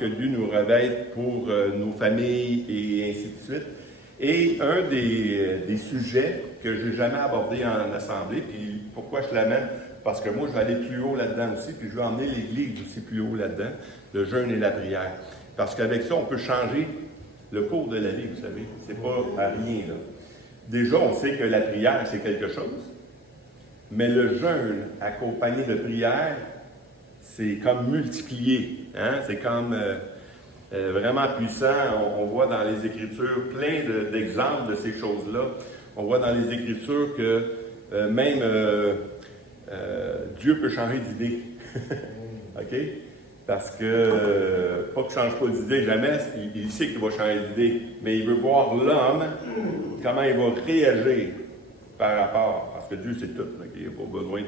que Dieu nous revête pour nos familles et ainsi de suite. Et un des sujets que je n'ai jamais abordé en assemblée, puis pourquoi je l'amène? Parce que moi, je vais aller plus haut là-dedans aussi, puis je vais emmener l'Église aussi plus haut là-dedans, le jeûne et la prière. Parce qu'avec ça, on peut changer le cours de la vie, vous savez. C'est pas à rien, là. Déjà, on sait que la prière, c'est quelque chose, mais le jeûne accompagné de prière, c'est comme multiplié, hein? C'est comme vraiment puissant. On voit dans les Écritures plein d'exemples de ces choses-là. On voit dans les Écritures que même Dieu peut changer d'idée. OK? Parce que, pas qu'il ne change pas d'idée jamais, il sait qu'il va changer d'idée, mais il veut voir l'homme, comment il va réagir par rapport, parce que Dieu c'est tout, okay? Il n'y a pas besoin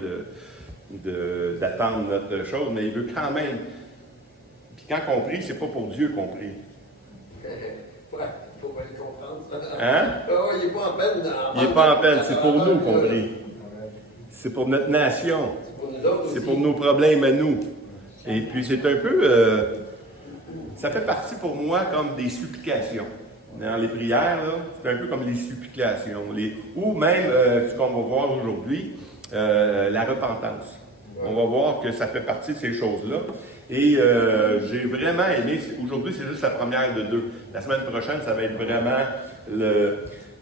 d'attendre notre chose, mais il veut quand même. Puis quand on prie, c'est pas pour Dieu qu'on prie. Ouais, il faut bien le comprendre, ça. Hein? Oh, il n'est pas en peine. Il n'est pas en peine, c'est pour nous qu'on prie. C'est pour notre nation. C'est pour nos problèmes à nous. Et puis c'est un peu, ça fait partie pour moi comme des supplications. Dans les prières, c'est un peu comme les supplications. Ou même, ce qu'on va voir aujourd'hui, la repentance. On va voir que ça fait partie de ces choses-là. Et j'ai vraiment aimé, aujourd'hui c'est juste la première de deux. La semaine prochaine, ça va être vraiment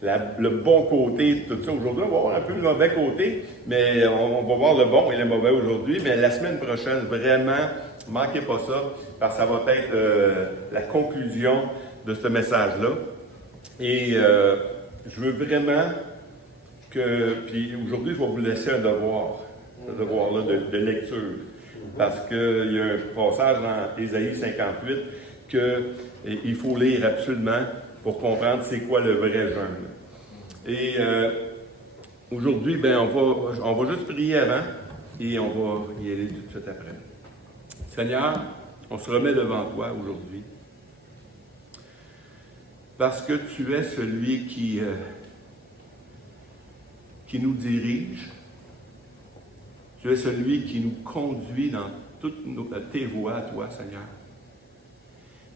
le bon côté de tout ça. Aujourd'hui, on va voir un peu le mauvais côté, mais on va voir le bon et le mauvais aujourd'hui. Mais la semaine prochaine, vraiment, ne manquez pas ça, parce que ça va être la conclusion de ce message-là. Et je veux vraiment que, puis aujourd'hui, je vais vous laisser un devoir, ce devoir-là de lecture. Parce qu'il y a un passage dans Ésaïe 58 qu'il faut lire absolument pour comprendre c'est quoi le vrai jeûne. Et aujourd'hui, ben, on va juste prier avant et on va y aller tout de suite après. Seigneur, on se remet devant toi aujourd'hui parce que tu es celui qui nous dirige. Tu es celui qui nous conduit dans toutes tes voies à toi, Seigneur.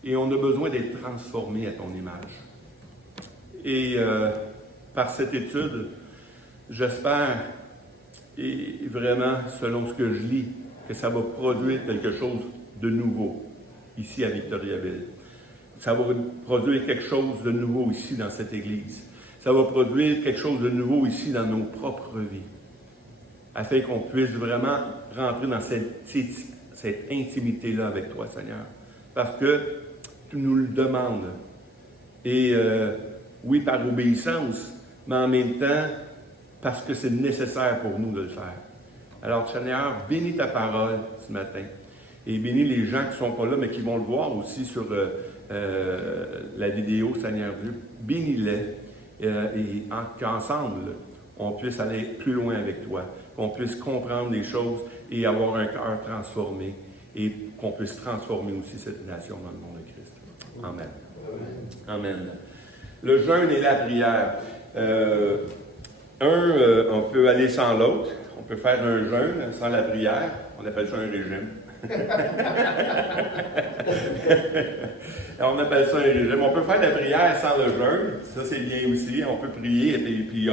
Et on a besoin d'être transformé à ton image. Et par cette étude, j'espère, et vraiment selon ce que je lis, que ça va produire quelque chose de nouveau ici à Victoriaville. Ça va produire quelque chose de nouveau ici dans cette Église. Ça va produire quelque chose de nouveau ici dans nos propres vies, afin qu'on puisse vraiment rentrer dans cette intimité-là avec toi, Seigneur. Parce que tu nous le demandes. Et oui, par obéissance, mais en même temps, parce que c'est nécessaire pour nous de le faire. Alors, Seigneur, bénis ta parole ce matin. Et bénis les gens qui ne sont pas là, mais qui vont le voir aussi sur la vidéo, Seigneur Dieu. Bénis-les. Et qu'ensemble, on puisse aller plus loin avec toi. Qu'on puisse comprendre les choses et avoir un cœur transformé. Et qu'on puisse transformer aussi cette nation dans le nom de Christ. Amen. Amen. Le jeûne et la prière. On peut aller sans l'autre. On peut faire un jeûne sans la prière. On appelle ça un régime. On appelle ça un régime. On peut faire la prière sans le jeûne. Ça, c'est bien aussi. On peut prier. Et puis,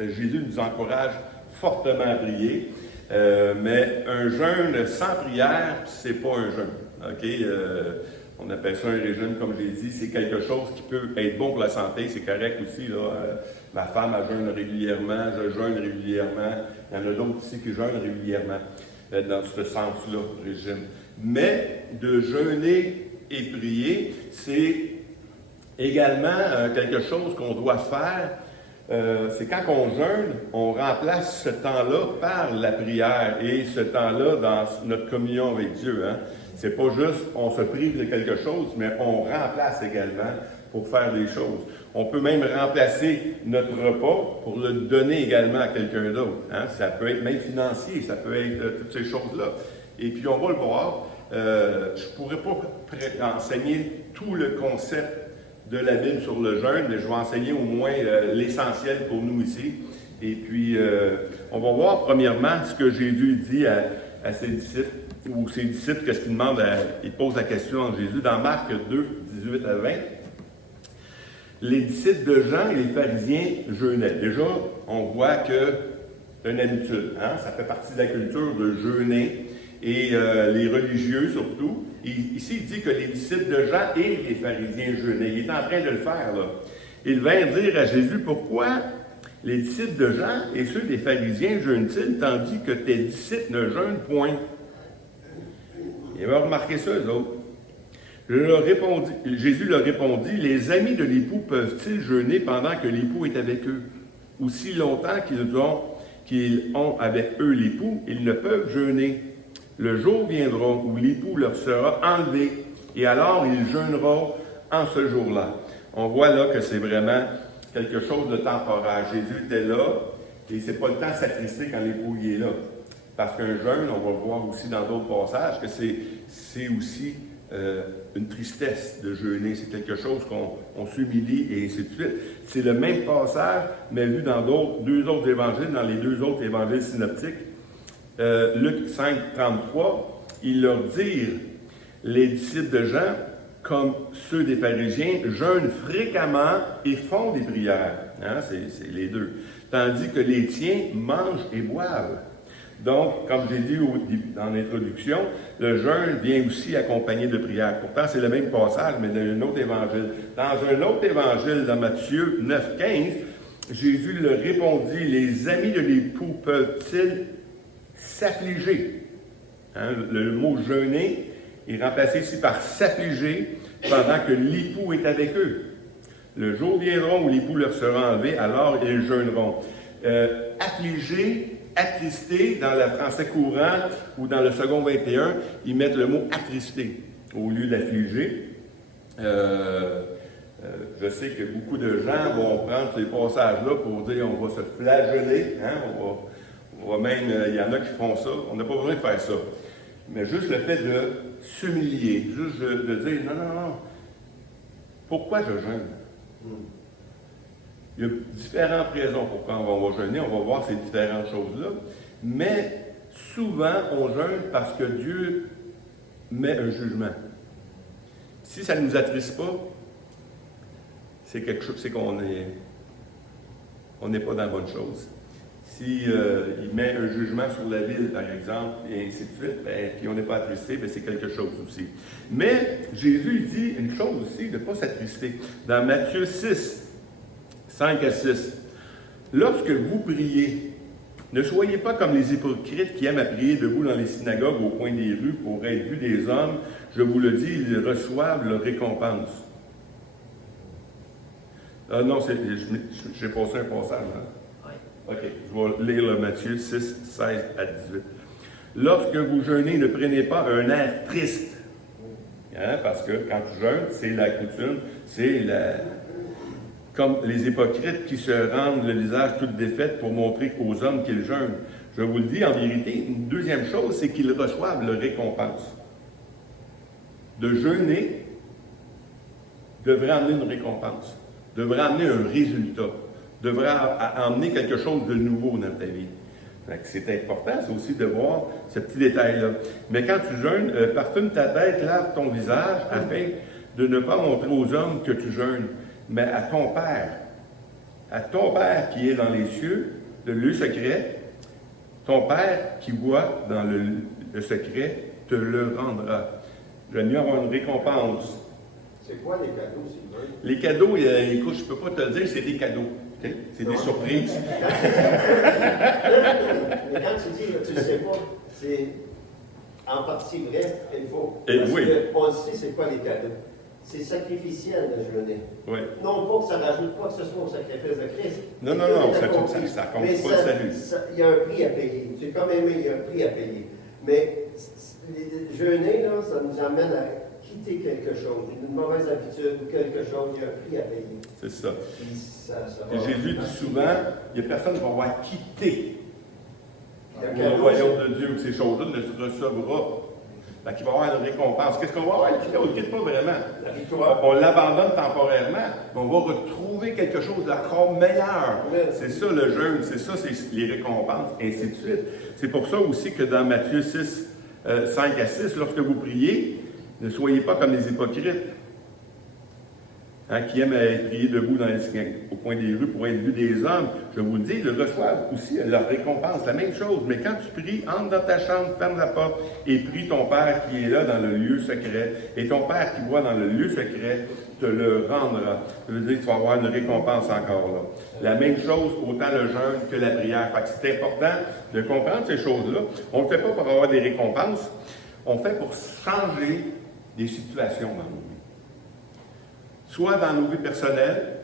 Jésus nous encourage fortement à prier. Mais un jeûne sans prière, c'est pas un jeûne. OK? On appelle ça un régime, comme j'ai dit. C'est quelque chose qui peut être bon pour la santé. C'est correct aussi, là. Ma femme, elle jeûne régulièrement. Je jeûne régulièrement. Il y en a d'autres ici qui jeûnent régulièrement dans ce sens-là, régime. Mais de jeûner et prier, c'est également quelque chose qu'on doit faire. C'est quand on jeûne, on remplace ce temps-là par la prière et ce temps-là dans notre communion avec Dieu. Hein? C'est pas juste on se prive de quelque chose, mais on remplace également pour faire des choses. On peut même remplacer notre repas pour le donner également à quelqu'un d'autre. Hein? Ça peut être même financier, ça peut être toutes ces choses-là. Et puis on va le voir. Je ne pourrais pas enseigner tout le concept de la Bible sur le jeûne, mais je vais enseigner au moins l'essentiel pour nous ici. Et puis, on va voir premièrement ce que Jésus dit à ses disciples. ou ses disciples, qu'est-ce qu'ils demandent, ils posent la question à Jésus. Dans Marc 2, 18 à 20, les disciples de Jean et les pharisiens jeûnaient. Déjà, on voit que c'est une habitude, hein? Ça fait partie de la culture de jeûner, et les religieux surtout. Ici, il dit que les disciples de Jean et les pharisiens jeûnaient. Il est en train de le faire, là. Ils vinrent dire à Jésus, pourquoi les disciples de Jean et ceux des pharisiens jeûnent-ils, tandis que tes disciples ne jeûnent point? Ils va remarquer ça, eux autres. Jésus leur répondit, les amis de l'époux peuvent-ils jeûner pendant que l'époux est avec eux? Aussi longtemps qu'ils ont avec eux l'époux, ils ne peuvent jeûner. Le jour viendra où l'époux leur sera enlevé, et alors ils jeûneront en ce jour-là. On voit là que c'est vraiment quelque chose de temporaire. Jésus était là, et c'est pas le temps de s'attrister quand l'époux est là. Parce qu'un jeûne, on va voir aussi dans d'autres passages, que c'est aussi une tristesse de jeûner. C'est quelque chose qu'on s'humilie et ainsi de suite. C'est le même passage, mais vu dans deux autres évangiles, dans les deux autres évangiles synoptiques. Luc 5, 33, ils leur dirent, les disciples de Jean, comme ceux des pharisiens, jeûnent fréquemment et font des prières. Hein, c'est les deux. Tandis que les tiens mangent et boivent. Donc, comme j'ai dit dans l'introduction, le jeûne vient aussi accompagné de prières. Pourtant, c'est le même passage, mais dans un autre évangile. Dans un autre évangile, dans Matthieu 9, 15, Jésus leur répondit, les amis de l'époux peuvent-ils s'affliger? Hein, le mot jeûner est remplacé ici par s'affliger pendant que l'époux est avec eux. Le jour viendra où l'époux leur sera enlevé, alors ils jeûneront. Affliger, attristé, dans le français courant ou dans le second 21, ils mettent le mot attristé au lieu d'affliger. Je sais que beaucoup de gens vont prendre ces passages-là pour dire on va se flageller, hein, on va même, il y en a qui font ça, on n'a pas besoin de faire ça. Mais juste le fait de s'humilier, juste de dire non, pourquoi je jeûne? Il y a différentes raisons pourquoi on va jeûner, on va voir ces différentes choses-là, mais souvent on jeûne parce que Dieu met un jugement. Si ça ne nous attriste pas, c'est quelque chose, c'est qu'on n'est pas dans la bonne chose. Si il met un jugement sur la ville, par exemple, et ainsi de suite, puis on n'est pas attristé, c'est quelque chose aussi. Mais Jésus dit une chose aussi, de ne pas s'attrister. Dans Matthieu 6, 5 à 6. Lorsque vous priez, ne soyez pas comme les hypocrites qui aiment à prier debout dans les synagogues au coin des rues pour être vus des hommes. Je vous le dis, ils reçoivent leur récompense. Ah non, j'ai passé un passage. Hein? OK, je vais lire le Matthieu 6, 16 à 18. Lorsque vous jeûnez, ne prenez pas un air triste. Hein? Parce que quand tu jeûnes, c'est la coutume, comme les hypocrites qui se rendent le visage tout défaite pour montrer aux hommes qu'ils jeûnent. Je vous le dis en vérité, une deuxième chose, c'est qu'ils reçoivent leur récompense. De jeûner devrait amener une récompense, devrait amener un résultat, devrait amener quelque chose de nouveau dans ta vie. C'est important, c'est aussi de voir ce petit détail-là. Mais quand tu jeûnes, parfume ta tête, lave ton visage, afin de ne pas montrer aux hommes que tu jeûnes, mais à ton Père qui est dans les cieux, le lieu secret, ton Père qui voit dans le secret te le rendra. J'aime mieux avoir une récompense. C'est quoi les cadeaux, Sylvain? Les cadeaux, écoute, je ne peux pas te le dire, c'est des cadeaux. Okay? C'est des surprises. Mais quand tu dis, tu ne sais pas, c'est en partie vrai et faux. Parce qu'on sait c'est quoi les cadeaux. C'est sacrificiel de jeûner. Oui. Non pas que ça rajoute pas que ce soit au sacrifice de Christ. Non, ça compte pas le salut. Il y a un prix à payer. C'est comme aimer, il y a un prix à payer. Mais jeûner, là, ça nous amène à quitter quelque chose, une mauvaise habitude ou quelque chose, il y a un prix à payer. C'est ça. Et Jésus dit souvent, il n'y a personne qui va avoir quitté le royaume de Dieu, que ces choses-là ne se recevra. Donc, il va y avoir une récompense. Qu'est-ce qu'on va avoir? On ne le quitte pas vraiment. La victoire. On l'abandonne temporairement, mais on va retrouver quelque chose d'encore meilleur. C'est ça le jeûne, c'est ça, c'est les récompenses, ainsi de suite. C'est pour ça aussi que dans Matthieu 6, 5 à 6, lorsque vous priez, ne soyez pas comme les hypocrites, qui aiment être prier debout au coin des rues pour être vus des hommes. Je vous le dis, ils reçoivent aussi leur récompense, la même chose. Mais quand tu pries, entre dans ta chambre, ferme la porte et prie ton Père qui est là dans le lieu secret. Et ton Père qui voit dans le lieu secret te le rendra. Ça veut dire que tu vas avoir une récompense encore là. La même chose, autant le jeûne que la prière. Fait que c'est important de comprendre ces choses-là. On ne le fait pas pour avoir des récompenses. On le fait pour changer des situations dans nos vies. Soit dans nos vies personnelles,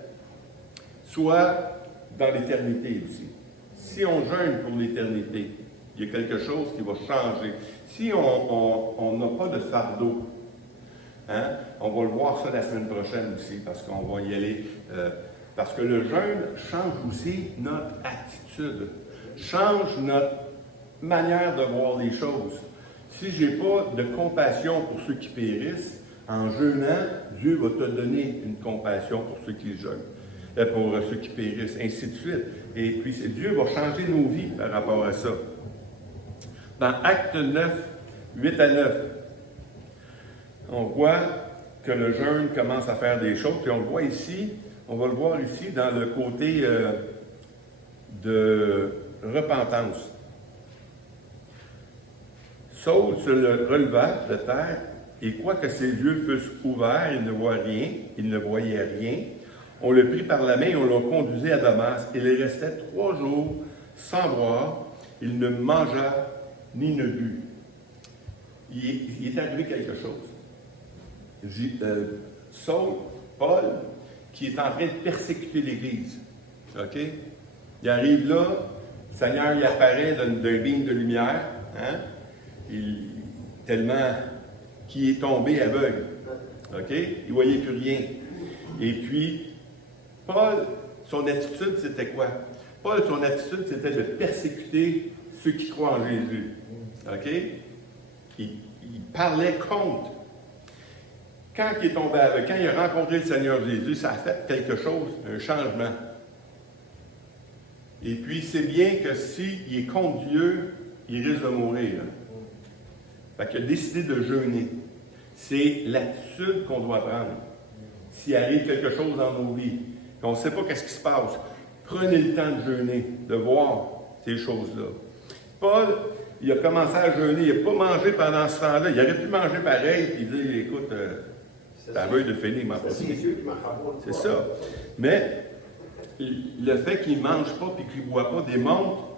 soit dans l'éternité aussi. Si on jeûne pour l'éternité, il y a quelque chose qui va changer. Si on n'a pas de fardeau, on va le voir ça la semaine prochaine aussi, parce qu'on va y aller. Parce que le jeûne change aussi notre attitude, change notre manière de voir les choses. Si je n'ai pas de compassion pour ceux qui périssent, en jeûnant, Dieu va te donner une compassion pour ceux qui jeûnent, pour ceux qui périssent, ainsi de suite. Et puis, Dieu va changer nos vies par rapport à ça. Dans Acte 9, 8 à 9, on voit que le jeûne commence à faire des choses, puis on le voit ici, on va le voir ici dans le côté de repentance. Saul se releva de terre, et quoique ses yeux fussent ouverts, il ne voyait rien, il ne voyait rien. On le prit par la main et on le conduisit à Damas. Il restait 3 jours sans boire. Il ne mangea ni ne but. Il est arrivé quelque chose. Saul, Paul, qui est en train de persécuter l'Église. OK? Il arrive là, le Seigneur il apparaît d'un beam de lumière, tellement qu'il est tombé aveugle. OK? Il ne voyait plus rien. Et puis, Paul, son attitude, c'était quoi? Paul, son attitude, c'était de persécuter ceux qui croient en Jésus. OK? Il parlait contre. Quand il est tombé aveugle, quand il a rencontré le Seigneur Jésus, ça a fait quelque chose, un changement. Et puis, c'est bien que s'il est contre Dieu, il risque de mourir. Fait qu'il a décidé de jeûner. C'est l'attitude qu'on doit prendre. S'il arrive quelque chose dans nos vies, qu'on ne sait pas qu'est-ce qui se passe, prenez le temps de jeûner, de voir ces choses-là. Paul, il a commencé à jeûner, il n'a pas mangé pendant ce temps-là. Il aurait pu manger pareil, et dire, écoute, la veille de finir, ma c'est ses yeux qui m'en rappellent. C'est ça. Mais le fait qu'il ne mange pas et qu'il ne boit pas démontre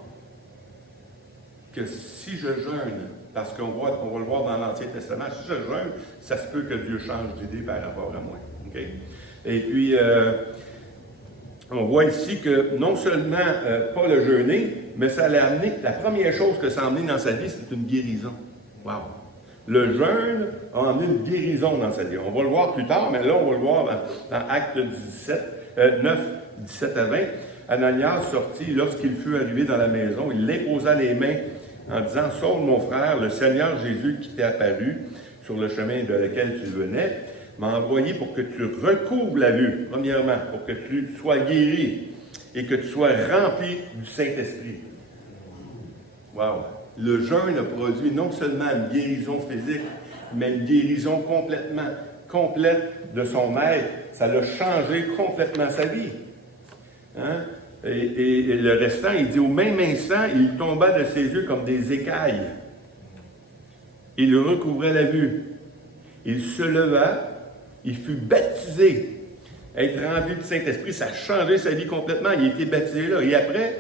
que si je jeûne, parce qu'on va le voir dans l'Ancien Testament, si je jeûne, ça se peut que Dieu change d'idée par rapport à moi. Okay? Et puis, on voit ici que non seulement Paul a jeûné, mais ça l'a amené, la première chose que ça a amené dans sa vie, c'est une guérison. Wow! Le jeûne a amené une guérison dans sa vie. On va le voir plus tard, mais là, on va le voir dans Acte 9, 17 à 20. Ananias sortit, lorsqu'il fut arrivé dans la maison, il l'imposa les mains en disant, « Saul, mon frère, le Seigneur Jésus qui t'est apparu sur le chemin de lequel tu venais, m'a envoyé pour que tu recouvres la vue, premièrement, pour que tu sois guéri et que tu sois rempli du Saint-Esprit. » Wow! Le jeûne a produit non seulement une guérison physique, mais une guérison complète de son être. Ça l'a changé complètement sa vie. Hein? Et le restant, il dit, au même instant, il tomba de ses yeux comme des écailles. Il recouvrait la vue. Il se leva, il fut baptisé. Être rempli du Saint-Esprit, ça a changé sa vie complètement. Il a été baptisé là. Et après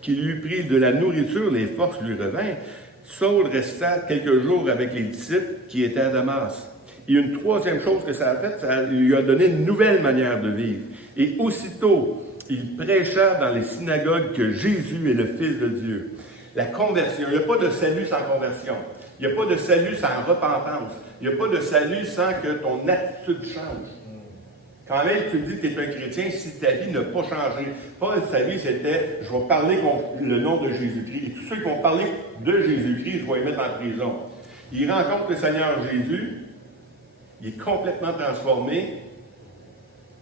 qu'il eut pris de la nourriture, les forces lui revinrent. Saul resta quelques jours avec les disciples qui étaient à Damas. Et une troisième chose que ça a fait, ça lui a donné une nouvelle manière de vivre. Et aussitôt, il prêcha dans les synagogues que Jésus est le Fils de Dieu. La conversion, il n'y a pas de salut sans conversion. Il n'y a pas de salut sans repentance. Il n'y a pas de salut sans que ton attitude change. Quand même, tu dis que tu es un chrétien, si ta vie n'a pas changé. Paul, sa vie, c'était, je vais parler contre le nom de Jésus-Christ. Et tous ceux qui vont parler de Jésus-Christ, je vais les mettre en prison. Il rencontre le Seigneur Jésus, il est complètement transformé,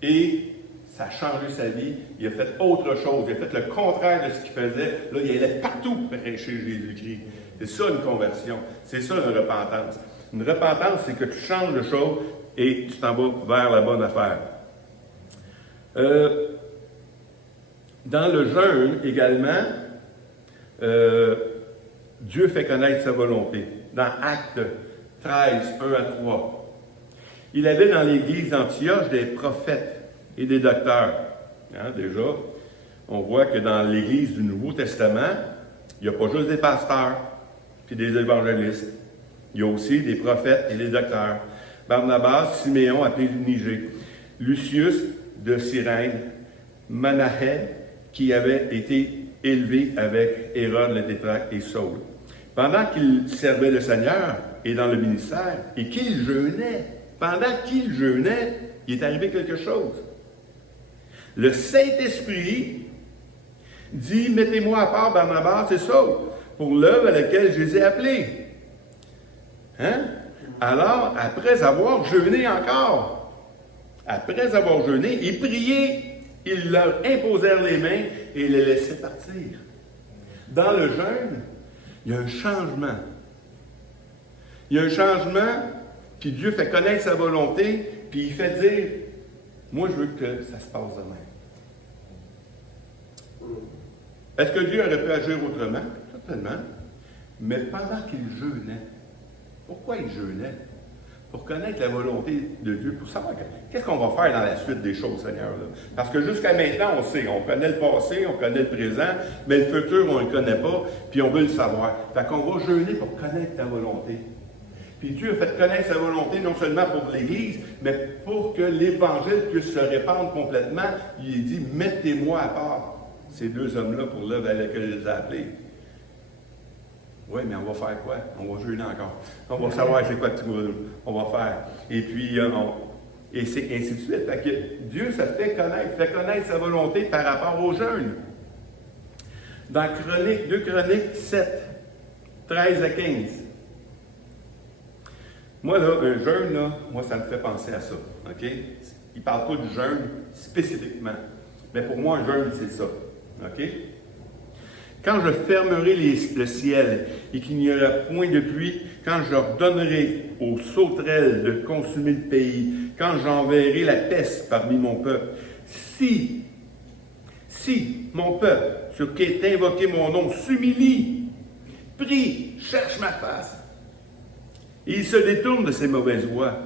et ça a changé sa vie. Il a fait autre chose. Il a fait le contraire de ce qu'il faisait. Là, il allait partout prêcher Jésus-Christ. C'est ça une conversion. C'est ça une repentance. Une repentance, c'est que tu changes de choses et tu t'en vas vers la bonne affaire. Dans le jeûne également, Dieu fait connaître sa volonté. Dans Actes 13, 1 à 3. Il avait dans l'église d'Antioche des prophètes et des docteurs. Hein, déjà, on voit que dans l'église du Nouveau Testament, il n'y a pas juste des pasteurs et des évangélistes. Il y a aussi des prophètes et des docteurs. Barnabas, Siméon appelé Niger, Lucius de Cyrène, Manahen, qui avait été élevé avec Hérode le tétrarque et Saul. Pendant qu'il servait le Seigneur et dans le ministère, et qu'il jeûnait, pendant qu'il jeûnait, il est arrivé quelque chose. Le Saint-Esprit dit, « Mettez-moi à part Barnabas et Saul pour l'œuvre à laquelle je les ai appelés. » Hein? Alors, après avoir jeûné encore, après avoir jeûné et prié, ils leur imposèrent les mains et les laissaient partir. Dans le jeûne, il y a un changement. Il y a un changement, puis Dieu fait connaître sa volonté, puis il fait dire, moi je veux que ça se passe de même. Est-ce que Dieu aurait pu agir autrement? Certainement. Mais pendant qu'il jeûnait, pourquoi il jeûnait? Pour connaître la volonté de Dieu, pour savoir qu'est-ce qu'on va faire dans la suite des choses, Seigneur. Là. Parce que jusqu'à maintenant, on sait, on connaît le passé, on connaît le présent, mais le futur, on ne le connaît pas, puis on veut le savoir. Fait qu'on va jeûner pour connaître ta volonté. Puis Dieu a fait connaître sa volonté non seulement pour l'Église, mais pour que l'Évangile puisse se répandre complètement. Il a dit, mettez-moi à part ces deux hommes-là pour l'œuvre à laquelle il les a appelés. Oui, mais on va faire quoi? On va jeûner encore. On va savoir c'est quoi on va faire. Et puis, et c'est ainsi de suite. Fait que Dieu se fait connaître sa volonté par rapport au jeûne. Dans 2 Chroniques 7, 13 à 15. Moi, là, un jeûne, là, moi, ça me fait penser à ça. OK? Il ne parle pas du jeûne spécifiquement. Mais pour moi, un jeûne, c'est ça. OK? Quand je fermerai le ciel et qu'il n'y aura point de pluie, quand j'ordonnerai aux sauterelles de consumer le pays, quand j'enverrai la peste parmi mon peuple, si mon peuple, sur qui est invoqué mon nom, s'humilie, prie, cherche ma face, et il se détourne de ses mauvaises voies,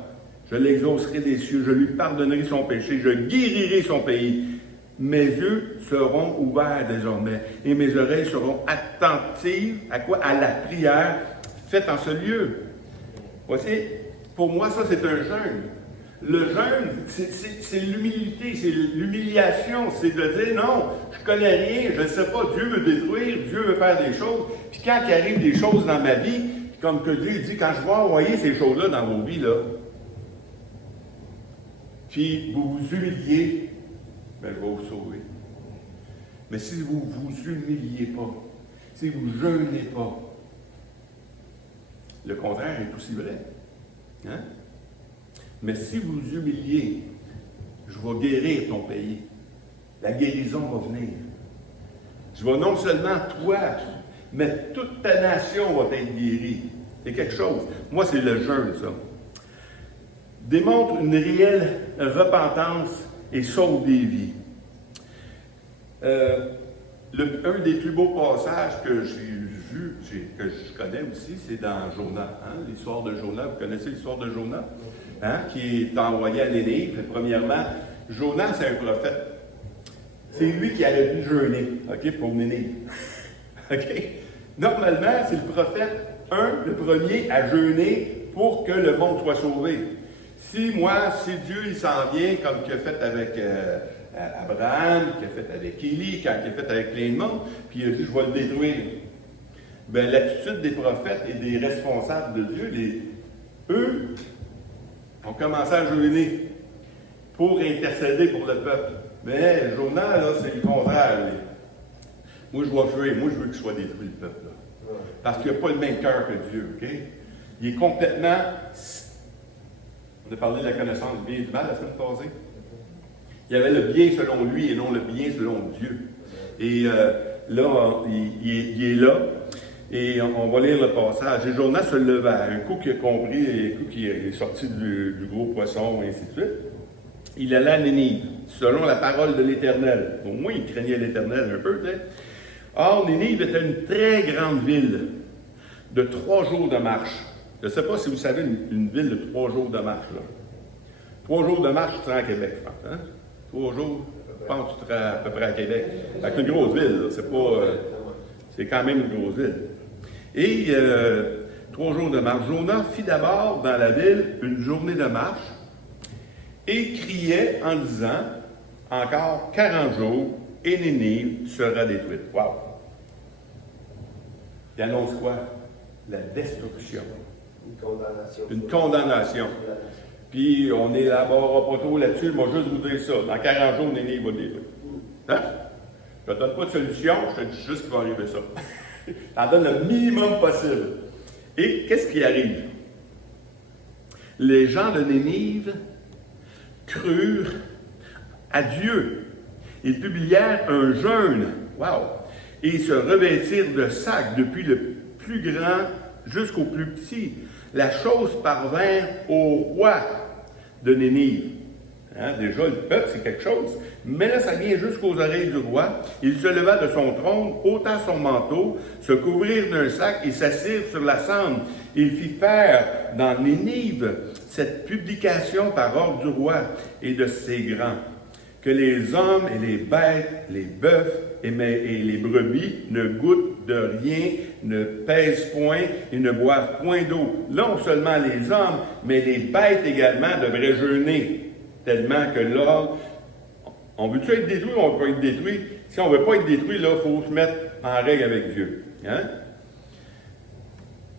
je l'exaucerai des cieux, je lui pardonnerai son péché, je guérirai son pays. Mes yeux seront ouverts désormais et mes oreilles seront attentives à quoi? À la prière faite en ce lieu. Voici, pour moi, ça c'est un jeûne. Le jeûne, c'est l'humilité, c'est l'humiliation, c'est de dire non, je ne connais rien, je ne sais pas, Dieu veut détruire, Dieu veut faire des choses. Puis quand il arrive des choses dans ma vie, comme que Dieu dit, quand je vais envoyer ces choses-là dans vos vies, là, puis vous vous humiliez, ben, je vais vous sauver. Mais si vous ne vous humiliez pas, si vous ne jeûnez pas, le contraire est aussi vrai. Hein? Mais si vous vous humiliez, je vais guérir ton pays. La guérison va venir. Je vais non seulement toi, mais toute ta nation va être guérie. C'est quelque chose. Moi, c'est le jeûne, ça. Démontre une réelle repentance et sauve des vies. Un des plus beaux passages que j'ai vu, que je connais aussi, c'est dans Jonas. Hein? L'histoire de Jonas, vous connaissez l'histoire de Jonas? Hein? Qui est envoyé à Nénive. Premièrement, Jonas, c'est un prophète. C'est lui qui aurait dû jeûner, OK, pour Nénive. OK? Normalement, c'est le prophète, le premier à jeûner pour que le monde soit sauvé. Si Dieu il s'en vient, comme qu'il a fait avec Abraham, qu'il a fait avec Élie, quand il a fait avec plein de monde, puis il a dit, je vais le détruire. Bien, l'attitude des prophètes et des responsables de Dieu, eux, ont commencé à jeûner pour intercéder pour le peuple. Mais Jonas, là, c'est le contraire. Moi, je vais fuir. Moi, je veux qu'il soit détruit, le peuple. Là. Parce qu'il n'a pas le même cœur que Dieu, OK? Il est complètement... On a parlé de la connaissance du bien et du mal la semaine passée. Il y avait le bien selon lui et non le bien selon Dieu. Et là, il est là. Et on va lire le passage. Et Jonas se leva. Un coup qu'il a compris, et un coup qu'il est sorti du gros poisson, et ainsi de suite. Il alla à Nénive, selon la parole de l'Éternel. Au moins, il craignait l'Éternel un peu, tu sais. Or, Nénive était une très grande ville de 3 jours de marche. Je ne sais pas si vous savez une ville de 3 jours de marche, là. 3 jours de marche, tu seras à Québec, je pense. Hein? 3 jours, je pense que tu seras à peu près à Québec. C'est une grosse ville, là. C'est pas... c'est quand même une grosse ville. Et 3 jours de marche. Jonas fit d'abord dans la ville une journée de marche et criait en disant, encore 40 jours, et Nénive sera détruite. Wow! Il annonce quoi? La destruction. Une condamnation. Une condamnation. Puis on n'élaborera pas trop là-dessus, moi juste vous dire ça. Dans 40 jours, Nénive va détruire. Hein? Je ne te donne pas de solution, je te dis juste qu'il va arriver ça. T'en donne le minimum possible. Et qu'est-ce qui arrive? Les gens de Nénive crurent à Dieu. Ils publièrent un jeûne. Wow! Et ils se revêtirent de sacs, depuis le plus grand jusqu'au plus petit. La chose parvint au roi de Nénive. Hein, déjà, le peuple, c'est quelque chose. Mais là, ça vient jusqu'aux oreilles du roi. Il se leva de son trône, ôta son manteau, se couvrirent d'un sac et s'assirent sur la cendre. Il fit faire dans Nénive cette publication par ordre du roi et de ses grands, que les hommes et les bêtes, les bœufs et les brebis ne goûtent de rien, ne pèsent point et ne boivent point d'eau. Non seulement les hommes, mais les bêtes également devraient jeûner. Tellement que là, on veut-tu être détruit ou on veut pas être détruit? Si on ne veut pas être détruit, là, il faut se mettre en règle avec Dieu. Hein?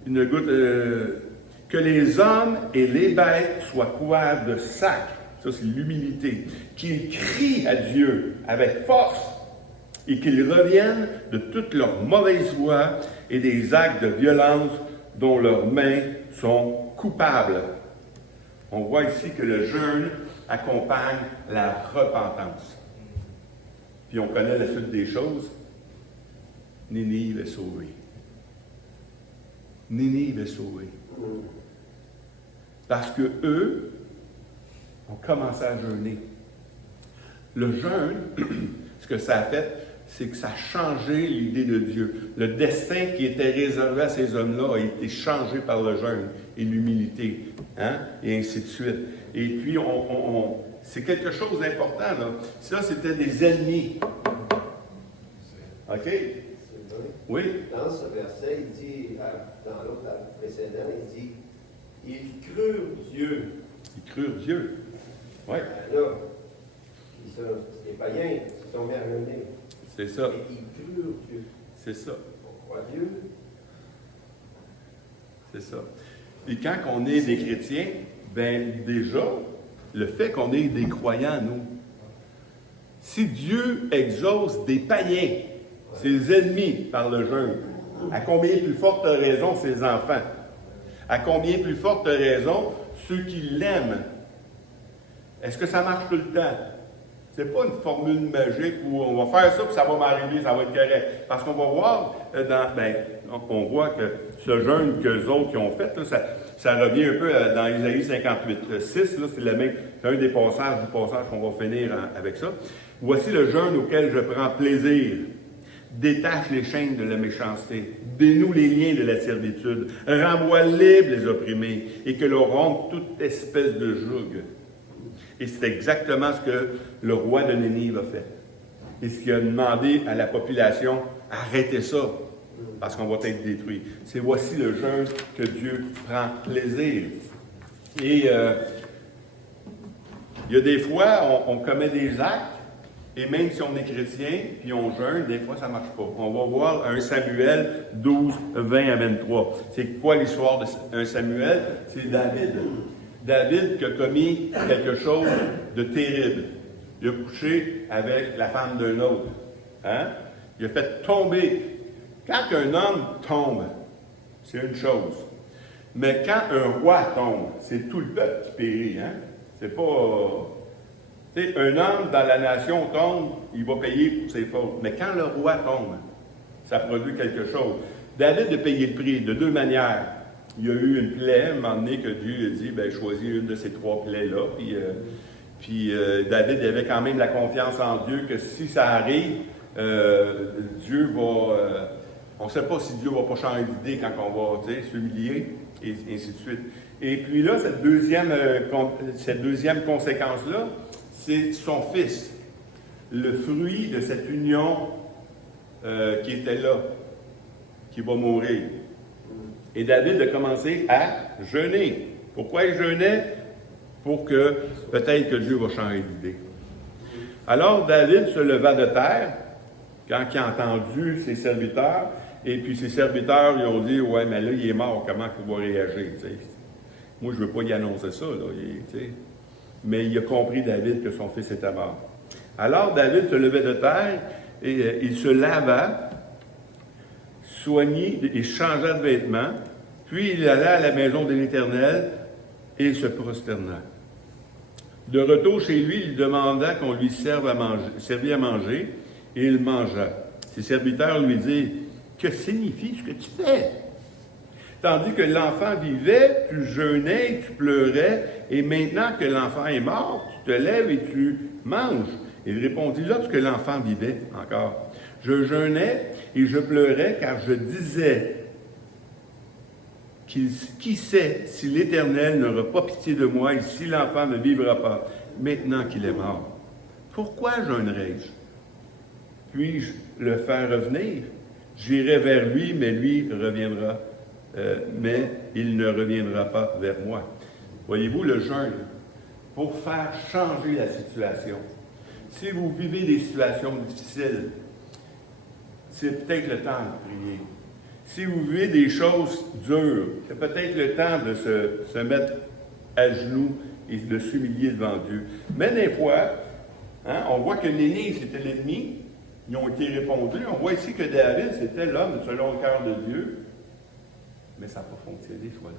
Une goutte, que les hommes et les bêtes soient couverts de sacs. Ça, c'est l'humilité. Qu'ils crient à Dieu avec force et qu'ils reviennent de toutes leurs mauvaises voies et des actes de violence dont leurs mains sont coupables. On voit ici que le jeûne accompagne la repentance. Puis on connaît la suite des choses. Nénive est sauvée. Nénive est sauvée. Parce que eux ont commencé à jeûner. Le jeûne, ce que ça a fait, c'est que ça a changé l'idée de Dieu. Le destin qui était réservé à ces hommes-là a été changé par le jeûne et l'humilité, hein? Et ainsi de suite. Et puis, c'est quelque chose d'important, là. Ça, c'était des ennemis. OK? Oui? Dans ce verset, il dit, dans l'autre précédent, il dit, ils crurent Dieu. Ils crurent Dieu. Oui. Là, les païens se sont mis à jeûner. C'est ça. Et ils crurent Dieu. C'est ça. On croit Dieu. C'est ça. Et quand on est des chrétiens, ben déjà, le fait qu'on est des croyants, nous, si Dieu exauce des païens, ses ennemis par le jeûne, à combien plus forte raison ses enfants? À combien plus forte raison ceux qui l'aiment? Est-ce que ça marche tout le temps? C'est pas une formule magique où on va faire ça, puis ça va m'arriver, ça va être correct. Parce qu'on va voir, on voit que ce jeûne qu'eux autres qui ont fait, là, ça revient un peu dans Isaïe 58, 6, là, c'est un des passages du passage qu'on va finir avec ça. Voici le jeûne auquel je prends plaisir. Détache les chaînes de la méchanceté, dénoue les liens de la servitude, renvoie libres les opprimés, et que l'on rompe toute espèce de joug. Et c'est exactement ce que le roi de Nénive a fait. Et ce qu'il a demandé à la population, arrêtez ça, parce qu'on va être détruit. C'est voici le jeûne que Dieu prend plaisir. Et il y a des fois, on commet des actes, et même si on est chrétien, puis on jeûne, des fois ça ne marche pas. On va voir 1 Samuel 12, 20 à 23. C'est quoi l'histoire de 1 Samuel? C'est David. David qui a commis quelque chose de terrible. Il a couché avec la femme d'un autre. Hein? Il a fait tomber. Quand un homme tombe, c'est une chose. Mais quand un roi tombe, c'est tout le peuple qui périt. Hein? Tu sais, un homme dans la nation tombe, il va payer pour ses fautes. Mais quand le roi tombe, ça produit quelque chose. David a payé le prix de deux manières. Il y a eu une plaie, à un moment donné, que Dieu a dit, ben choisis une de ces trois plaies-là. Puis David avait quand même la confiance en Dieu que si ça arrive, Dieu va... on ne sait pas si Dieu ne va pas changer d'idée quand on va s'humilier, et ainsi de suite. Et puis là, cette deuxième conséquence-là, c'est son fils, le fruit de cette union qui était là, qui va mourir. Et David a commencé à jeûner. Pourquoi il jeûnait? Pour que peut-être que Dieu va changer d'idée. Alors David se leva de terre, quand il a entendu ses serviteurs, et puis ses serviteurs lui ont dit, ouais, mais là, il est mort, comment il va réagir? T'sais? Moi, je ne veux pas y annoncer ça, là, mais il a compris, David, que son fils était mort. Alors David se levait de terre, et il se lava, soignit et changea de vêtements, puis il alla à la maison de l'Éternel et il se prosterna. De retour chez lui, il demanda qu'on lui serve servi à manger, et il mangea. Ses serviteurs lui dirent, « Que signifie ce que tu fais? » Tandis que l'enfant vivait, tu jeûnais, tu pleurais, et maintenant que l'enfant est mort, tu te lèves et tu manges. Il répondit, lorsque l'enfant vivait encore, « Je jeûnais et je pleurais, car je disais, qui sait si l'Éternel n'aura pas pitié de moi et si l'enfant ne vivra pas, maintenant qu'il est mort? Pourquoi jeûnerai-je? Puis-je le faire revenir? J'irai vers lui, mais lui reviendra, mais il ne reviendra pas vers moi. » Voyez-vous, le jeûne, pour faire changer la situation. Si vous vivez des situations difficiles, c'est peut-être le temps de prier. Si vous vivez des choses dures, c'est peut-être le temps de se mettre à genoux et de s'humilier devant Dieu. Mais des fois, on voit que Néné, c'était l'ennemi, ils ont été répondus. On voit ici que David, c'était l'homme selon le cœur de Dieu. Mais ça n'a pas fonctionné, soit-là.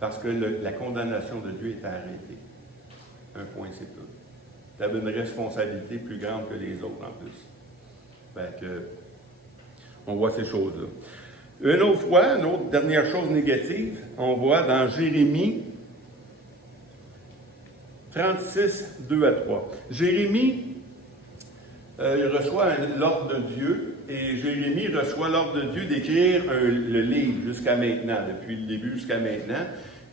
Parce que la condamnation de Dieu était arrêtée. Un point, c'est tout. Tu avais une responsabilité plus grande que les autres, en plus. Fait que, on voit ces choses-là. Une autre fois, une autre dernière chose négative, on voit dans Jérémie 36, 2 à 3. Jérémie, il reçoit l'ordre de Dieu, et Jérémie reçoit l'ordre de Dieu d'écrire le livre jusqu'à maintenant, depuis le début jusqu'à maintenant,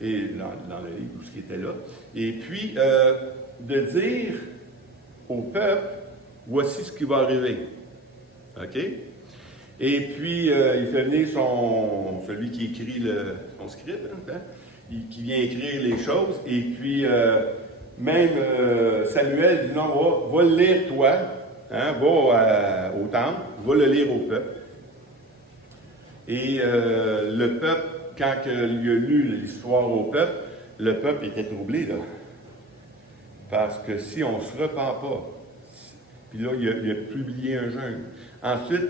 et dans le livre, tout ce qui était là. Et puis, de dire au peuple, voici ce qui va arriver. OK? Et puis, il fait venir celui qui écrit son script, qui vient écrire les choses. Et puis, même Samuel dit, non, va le lire toi, va au temple, va le lire au peuple. Et le peuple, quand il a lu l'histoire au peuple, le peuple était troublé, là. Parce que si on ne se repent pas, puis là, il a publié un jeûne. Ensuite,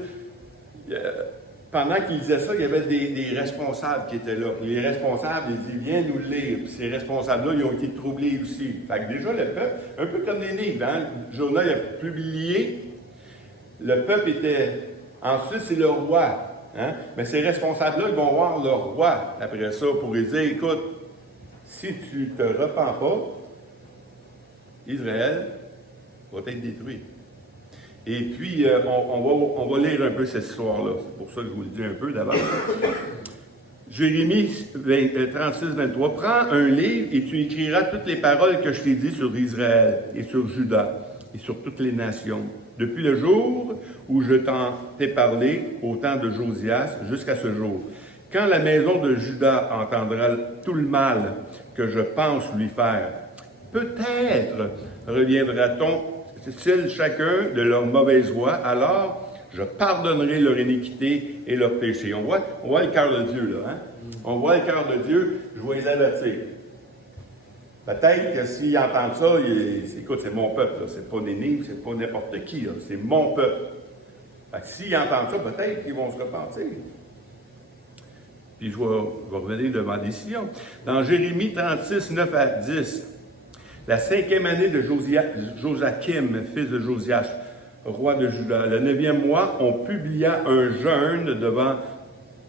pendant qu'il disait ça, il y avait des responsables qui étaient là. Les responsables, ils disaient, viens nous le lire. Puis ces responsables-là, ils ont été troublés aussi. Fait que déjà, le peuple, un peu comme les livres, le journal il a publié, le peuple était... Ensuite, c'est le roi. Mais ces responsables-là, ils vont voir le roi après ça pour lui dire, écoute, si tu ne te repens pas, Israël va être détruit. Et puis, on va lire un peu cette histoire-là. C'est pour ça que je vous le dis un peu d'abord. Jérémie 36, 23. Prends un livre et tu écriras toutes les paroles que je t'ai dites sur Israël et sur Juda et sur toutes les nations. Depuis le jour où je t'en ai parlé, au temps de Josias, jusqu'à ce jour. Quand la maison de Juda entendra tout le mal que je pense lui faire, peut-être reviendra-t-il chacun de leur mauvaise voie, alors je pardonnerai leur iniquité et leur péché. On voit le cœur de Dieu, là. On voit le cœur de Dieu, je vais les avertir. Peut-être que s'ils entendent ça, écoute, c'est mon peuple, là. C'est pas Néné, c'est pas n'importe qui, là. C'est mon peuple. Fait que s'ils entendent ça, peut-être qu'ils vont se repentir. Puis je vais revenir devant la décision. Dans Jérémie 36, 9 à 10, La 5e année de Joachim, fils de Josias, roi de Juda, le 9e mois, on publia un jeûne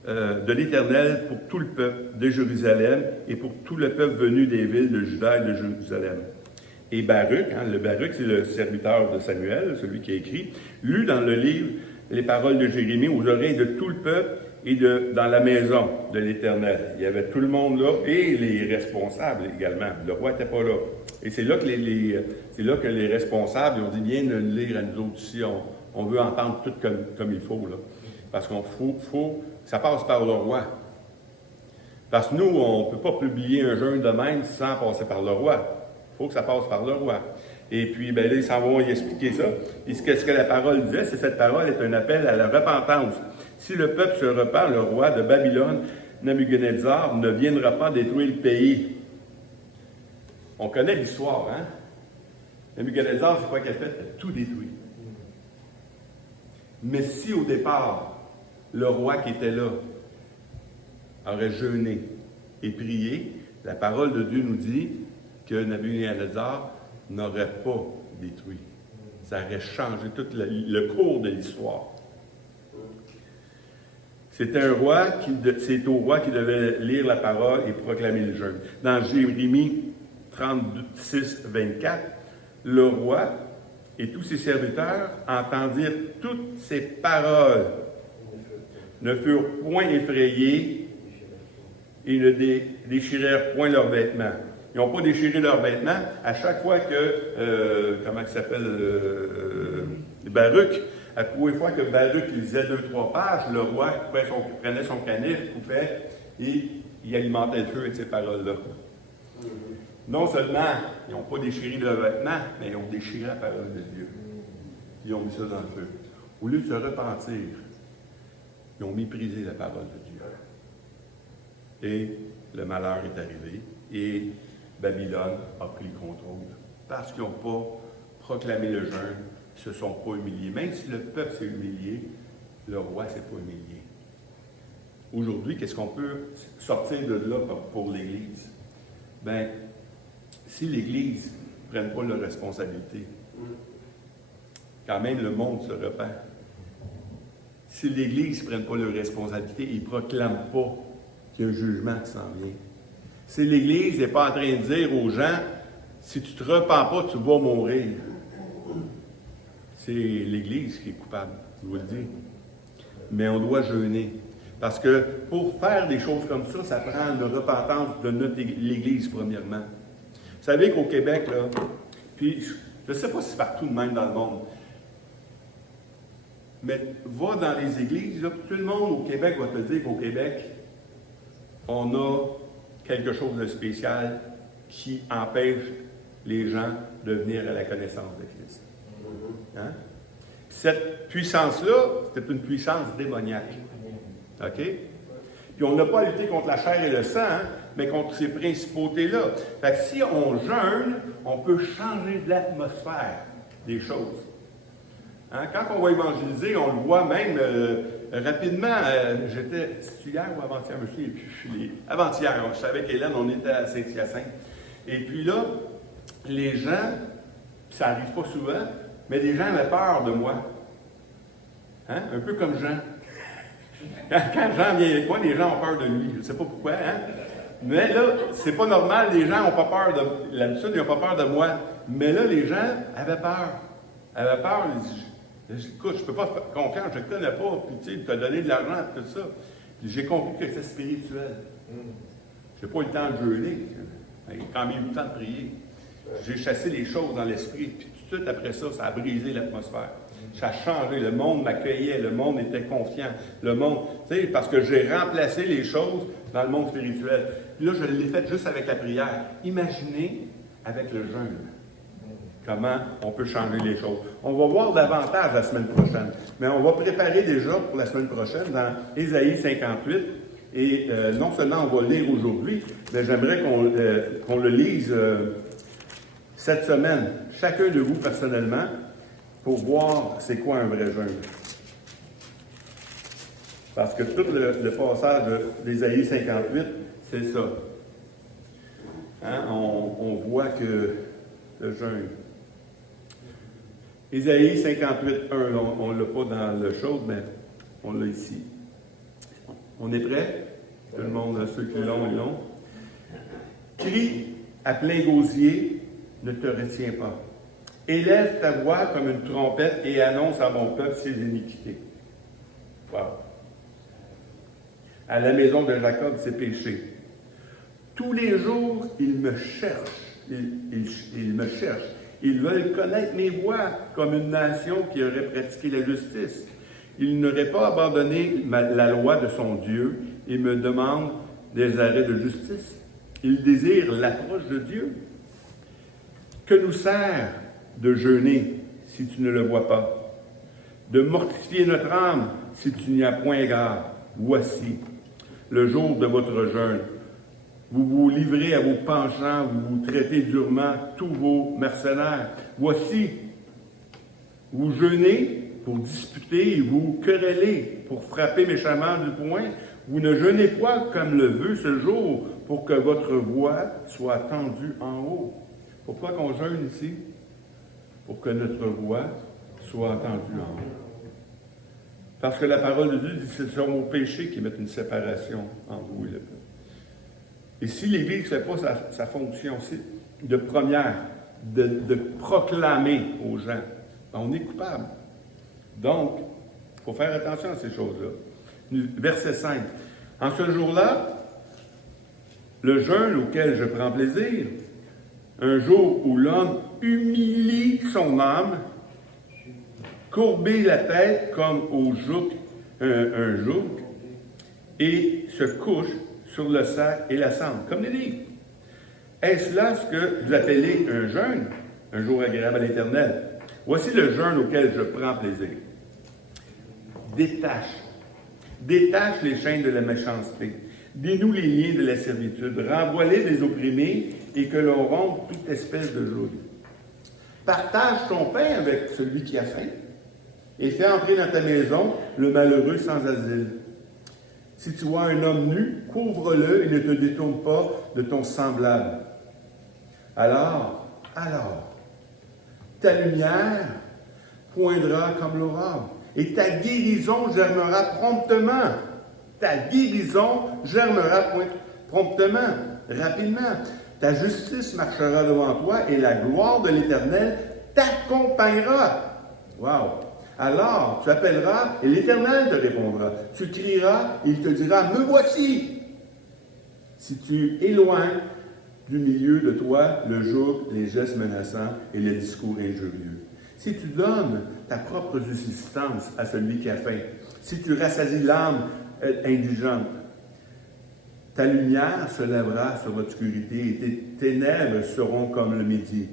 de l'Éternel pour tout le peuple de Jérusalem et pour tout le peuple venu des villes de Juda et de Jérusalem. Et Baruch, le Baruch, c'est le serviteur de Samuel, celui qui a écrit, lut dans le livre les paroles de Jérémie aux oreilles de tout le peuple et dans la maison de l'Éternel. Il y avait tout le monde là et les responsables également. Le roi n'était pas là. Et c'est là que les responsables ont dit, viens le lire à nous autres ici, on veut entendre tout comme il faut. Là. Parce ça passe par le roi. Parce que nous, on ne peut pas publier un jeûne de même sans passer par le roi. Il faut que ça passe par le roi. Et puis, là, ils s'en vont y expliquer ça. Et ce que la parole disait, c'est que cette parole est un appel à la repentance. Si le peuple se repent, le roi de Babylone, Nabuchodonosor, ne viendra pas détruire le pays. On connaît l'histoire, hein? Nabuchodonosor, c'est quoi qu'il a fait? Il a tout détruit. Mais si au départ, le roi qui était là aurait jeûné et prié, la parole de Dieu nous dit que Nabuchodonosor n'aurait pas détruit. Ça aurait changé tout le cours de l'histoire. C'est au roi qui devait lire la parole et proclamer le jeûne. Dans Jérémie 36, 24, le roi et tous ses serviteurs entendirent toutes ces paroles, ne furent point effrayés et ne déchirèrent point leurs vêtements. Ils n'ont pas déchiré leurs vêtements. À chaque fois que, comment il s'appelle, Baruch, à chaque fois que Baruch lisait 2-3 pages, le roi prenait son canif, coupait et il alimentait le feu avec ces paroles-là. Non seulement ils n'ont pas déchiré leurs vêtements, mais ils ont déchiré la parole de Dieu. Ils ont mis ça dans le feu. Au lieu de se repentir, ils ont méprisé la parole de Dieu. Et le malheur est arrivé. Et Babylone a pris le contrôle. Parce qu'ils n'ont pas proclamé le jeûne, ils ne se sont pas humiliés. Même si le peuple s'est humilié, le roi ne s'est pas humilié. Aujourd'hui, qu'est-ce qu'on peut sortir de là pour l'Église? Bien, si l'Église ne prenne pas leurs responsabilités, quand même le monde se repent. Si l'Église ne prenne pas leurs responsabilités et ne proclame pas qu'il y a un jugement qui s'en vient. Si l'Église n'est pas en train de dire aux gens, si tu ne te repens pas, tu vas mourir. C'est l'Église qui est coupable, je vous le dis. Mais on doit jeûner. Parce que pour faire des choses comme ça, ça prend une repentance de l'Église, premièrement. Vous savez qu'au Québec, là, puis je ne sais pas si c'est partout de même dans le monde, mais va dans les églises, là, tout le monde au Québec va te dire qu'au Québec, on a quelque chose de spécial qui empêche les gens de venir à la connaissance de Christ. Hein? Cette puissance-là, c'est une puissance démoniaque. OK? Puis on n'a pas à lutter contre la chair et le sang, hein, mais contre ces principautés-là. Fait que si on jeûne, on peut changer de l'atmosphère des choses. Hein? Quand on va évangéliser, on le voit même rapidement. C'était hier ou avant-hier, je me souviens plus. Avant-hier, je savais qu'Hélène, on était à Saint-Hyacinthe. Et puis là, les gens, ça n'arrive pas souvent, mais les gens avaient peur de moi. Hein? Un peu comme Jean. Quand Jean vient avec moi, les gens ont peur de lui. Je ne sais pas pourquoi, hein? Mais là, c'est pas normal, les gens n'ont pas peur de... L'habitude, ils n'ont pas peur de moi. Mais là, les gens avaient peur. Ils avaient peur. Ils disaient, écoute, je ne peux pas faire confiance, je ne te connais pas, puis tu sais, tu as donné de l'argent et tout ça. Puis j'ai compris que c'était spirituel. Je n'ai pas eu le temps de jeûner. J'ai quand même eu le temps de prier. J'ai chassé les choses dans l'esprit, puis tout de suite après ça, ça a brisé l'atmosphère. Ça a changé. Le monde m'accueillait, le monde était confiant. Le monde, tu sais, parce que j'ai remplacé les choses dans le monde spirituel. Puis là, je l'ai fait juste avec la prière. Imaginez avec le jeûne comment on peut changer les choses. On va voir davantage la semaine prochaine, mais on va préparer déjà pour la semaine prochaine dans Ésaïe 58. Et non seulement on va le lire aujourd'hui, mais j'aimerais qu'on le lise cette semaine, chacun de vous personnellement, pour voir c'est quoi un vrai jeûne. Parce que tout le passage d'Ésaïe 58, c'est ça. Hein? On voit que le jeûne. Ésaïe 58, 1, on ne l'a pas dans le chaud, mais on l'a ici. On est prêt? Tout le monde, ceux qui l'ont, ils l'ont. Crie à plein gosier, ne te retiens pas. Élève ta voix comme une trompette et annonce à mon peuple ses iniquités. Wow. À la maison de Jacob, ses péchés. Tous les jours, ils me cherchent. Ils me cherchent. Ils veulent connaître mes voies comme une nation qui aurait pratiqué la justice. Ils n'auraient pas abandonné la loi de son Dieu et me demandent des arrêts de justice. Ils désirent l'approche de Dieu. Que nous sert de jeûner si tu ne le vois pas? De mortifier notre âme si tu n'y as point égard? Voici le jour de votre jeûne. Vous vous livrez à vos penchants, vous traitez durement tous vos mercenaires. Voici, vous jeûnez pour disputer et vous querellez pour frapper méchamment du poing. Vous ne jeûnez pas comme le veut ce jour pour que votre voix soit entendue en haut. Pourquoi qu'on jeûne ici? Pour que notre voix soit entendue en haut. Parce que la parole de Dieu dit que ce sont vos péchés qui mettent une séparation entre vous et le peuple. Et si l'Église ne fait pas sa fonction de première, de proclamer aux gens, on est coupable. Donc, il faut faire attention à ces choses-là. Verset 5. En ce jour-là, le jeûne auquel je prends plaisir, un jour où l'homme humilie son âme, courber la tête comme au joug, un joug, et se couche sur le sac et la cendre, comme les livres. Est-ce là ce que vous appelez un jeûne, un jour agréable à l'Éternel? Voici le jeûne auquel je prends plaisir. Détache les chaînes de la méchanceté, dénoue les liens de la servitude, renvoie-les des opprimés et que l'on rompe toute espèce de joug. Partage ton pain avec celui qui a faim et fais entrer dans ta maison le malheureux sans asile. Si tu vois un homme nu, couvre-le et ne te détourne pas de ton semblable. Alors, ta lumière poindra comme l'aurore et ta guérison germera promptement. Ta guérison germera promptement, rapidement. Ta justice marchera devant toi et la gloire de l'Éternel t'accompagnera. Wow! Alors, tu appelleras et l'Éternel te répondra. Tu crieras et il te dira, me voici. Si tu éloignes du milieu de toi le joug, les gestes menaçants et les discours injurieux. Si tu donnes ta propre subsistance à celui qui a faim, si tu rassasies l'âme indigente, ta lumière se lèvera sur l'obscurité et tes ténèbres seront comme le midi.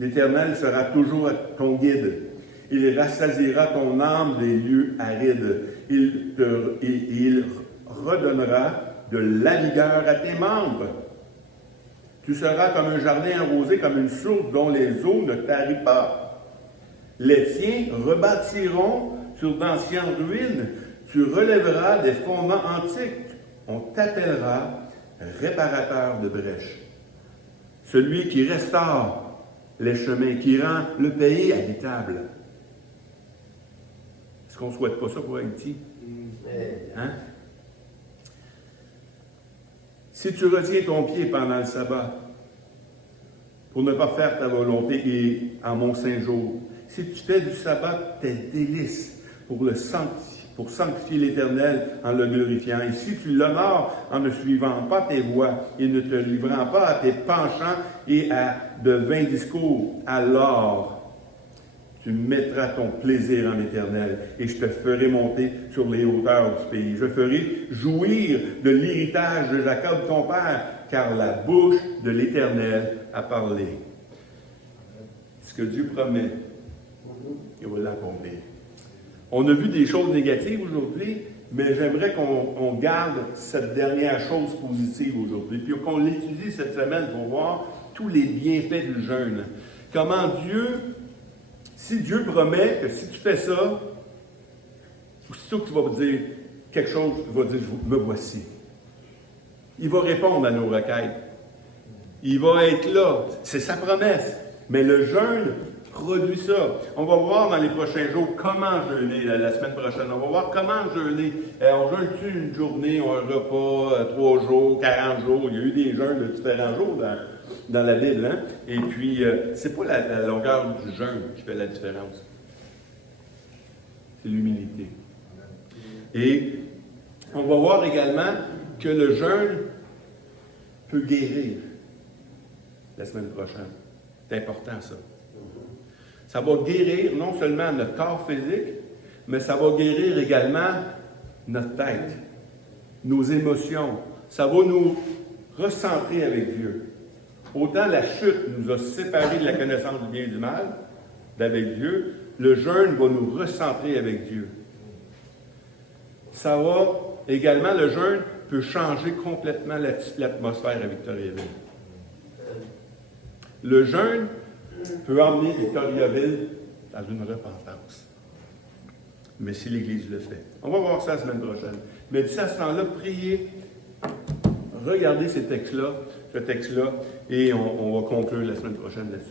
L'Éternel sera toujours ton guide. Il rassasiera ton âme des lieux arides. Il redonnera de la vigueur à tes membres. Tu seras comme un jardin arrosé, comme une source dont les eaux ne tarissent pas. Les tiens rebâtiront sur d'anciennes ruines. Tu relèveras des fondements antiques. On t'appellera réparateur de brèches. Celui qui restaure les chemins, qui rend le pays habitable. Est-ce qu'on ne souhaite pas ça pour Haïti? Hein? Si tu retiens ton pied pendant le sabbat, pour ne pas faire ta volonté et en mon saint jour, si tu fais du sabbat tes délices pour sanctifier l'Éternel en le glorifiant, et si tu l'honores en ne suivant pas tes voies et ne te livrant pas à tes penchants et à de vains discours, alors tu mettras ton plaisir en l'Éternel et je te ferai monter sur les hauteurs du pays. Je ferai jouir de l'héritage de Jacob ton père, car la bouche de l'Éternel a parlé. Ce que Dieu promet, il va l'accomplir. On a vu des choses négatives aujourd'hui, mais j'aimerais qu'on garde cette dernière chose positive aujourd'hui, puis qu'on l'étudie cette semaine pour voir tous les bienfaits du jeûne. Comment si Dieu promet que si tu fais ça, aussitôt que tu vas dire quelque chose, tu vas dire, me voici. Il va répondre à nos requêtes. Il va être là. C'est sa promesse. Mais le jeûne produit ça. On va voir dans les prochains jours comment jeûner, la semaine prochaine. On va voir comment jeûner. On jeûne-tu une journée, un repas, 3 jours, 40 jours? Il y a eu des jeûnes de différents jours dans la Bible. Hein? Et puis, c'est pas la longueur du jeûne qui fait la différence. C'est l'humilité. Et on va voir également que le jeûne peut guérir la semaine prochaine. C'est important, ça. Ça va guérir non seulement notre corps physique, mais ça va guérir également notre tête, nos émotions. Ça va nous recentrer avec Dieu. Autant la chute nous a séparés de la connaissance du bien et du mal, d'avec Dieu, le jeûne va nous recentrer avec Dieu. Ça va également, le jeûne peut changer complètement l'atmosphère à Victoriaville. Le jeûne peut emmener Victoriaville dans une repentance. Mais si l'Église le fait. On va voir ça la semaine prochaine. Mais d'ici à ce temps-là, priez, regardez ce texte-là, et on va conclure la semaine prochaine là-dessus.